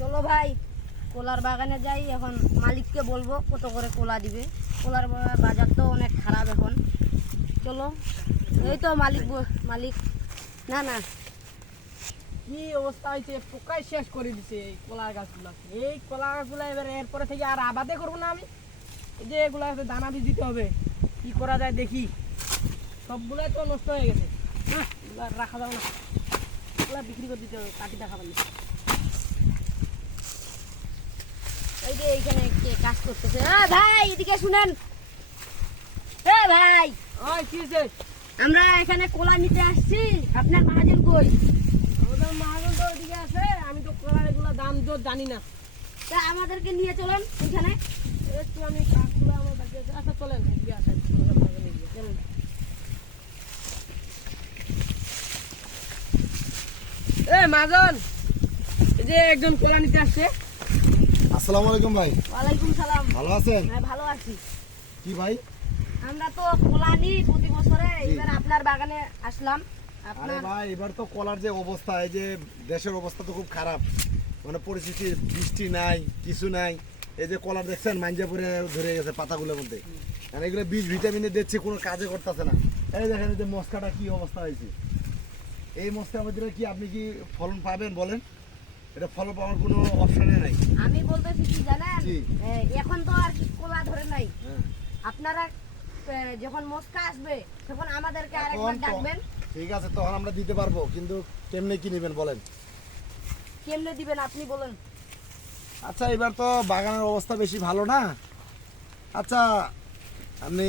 চলো ভাই, কোলার বাগানে যাই, এখন মালিককে বলব কত করে কোলা দিবে। কোলার বাজার তো অনেক খারাপ এখন। চলো, এই তো মালিক মালিক। না না। কি অবস্থা হয়েছে? পোকায় শেষ করে দিছে এই কলা গাছগুলা। এই কলা গাছগুলা এবার এরপরে থেকে আর আবাদে করব না আমি। যে এগুলা দানা বীজ দিতে হবে। কি করা যায় দেখি। সবগুলাই তো নষ্ট হয়ে গেছে। এগুলা রাখা যাবে না। এগুলা বিক্রি করে দিতে হবে কাটি দেখা পারলে এই যে এইখানে কে কাজ করতেছে? ভাই এদিকে শুনেন। ভাই। ওই কি আমরা এখানে কোলা নিতে আসছি। আপনার মহাজন কই? আমাদের মহাজন তো ওইদিকে আছে আমি তো কলার এগুলা দাম তো জানি না। তা আমাদেরকে নিয়ে চলেন এখানে। একটু আমি কাজগুলো আমার আচ্ছা চলেন এদিকে আসেন। চলুন এ মাজন এই যে একজন কোলা নিতে আসছে। আসসালামু আলাইকুম ভাই। ওয়ালাইকুম সালাম। ভালো আছেন? হ্যাঁ ভালো আছি। কি ভাই? আমরা তো কোলা নিই প্রতি বছরে এবার আপনার বাগানে আসলাম। আরে ভাই এবার তো কলার যে অবস্থা এই যে দেশের অবস্থা তো খুব খারাপ। মানে পরিস্থিতি বৃষ্টি নাই কিছু নাই। এই যে কলার দেখছেন মাঞ্জা পরে ধরে গেছে পাতাগুলোর মধ্যে। আর এগুলো বীজ ভিটামিনে দিচ্ছে কোনো কাজে করতেছে না। এই দেখেন এই যে মস্কাটা কি অবস্থা হয়েছে। এই মস্কার মধ্যে কি আপনি কি ফলন পাবেন বলেন? এটা ফলন পাওয়ার কোনো অপশনে নাই। আমি বলতেছি কি জানেন? এখন তো আর কি কোলা ধরে নাই। হ্যাঁ। আপনারা যখন মস্কা আসবে তখন আমাদেরকে আরেকবার ডাকবেন। ঠিক আছে তখন আমরা দিতে পারব কিন্তু কেমনে কি নেবেন বলেন? কেমনে দিবেন আপনি বলেন। আচ্ছা এবার তো বাগানের অবস্থা বেশি ভালো না। আচ্ছা আপনি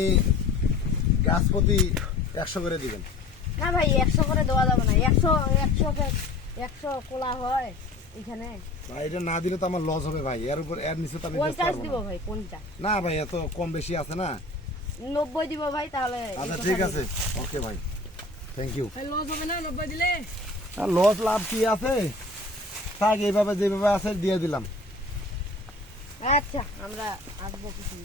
গাছ প্রতি একশো করে দিবেন। না ভাই একশো করে দেওয়া যাবে না। একশো একশো একশো কোলা হয়। এখানে? ভাই এটা না দিলে তো আমার লস হবে ভাই। এর উপর এর নিচে তো আমি পঞ্চাশ দিব ভাই পঞ্চাশ। না ভাই এত কম বেশি আছে না? নব্বই দিব ভাই তাহলে আচ্ছা ঠিক আছে। ওকে ভাই। থ্যাংক ইউ লস হবে না? নব্বই দিলে? লস লাভ কি আছে? থাক এইভাবে যেভাবে আছে দিয়ে দিলাম। আচ্ছা আমরা আসব কিছু।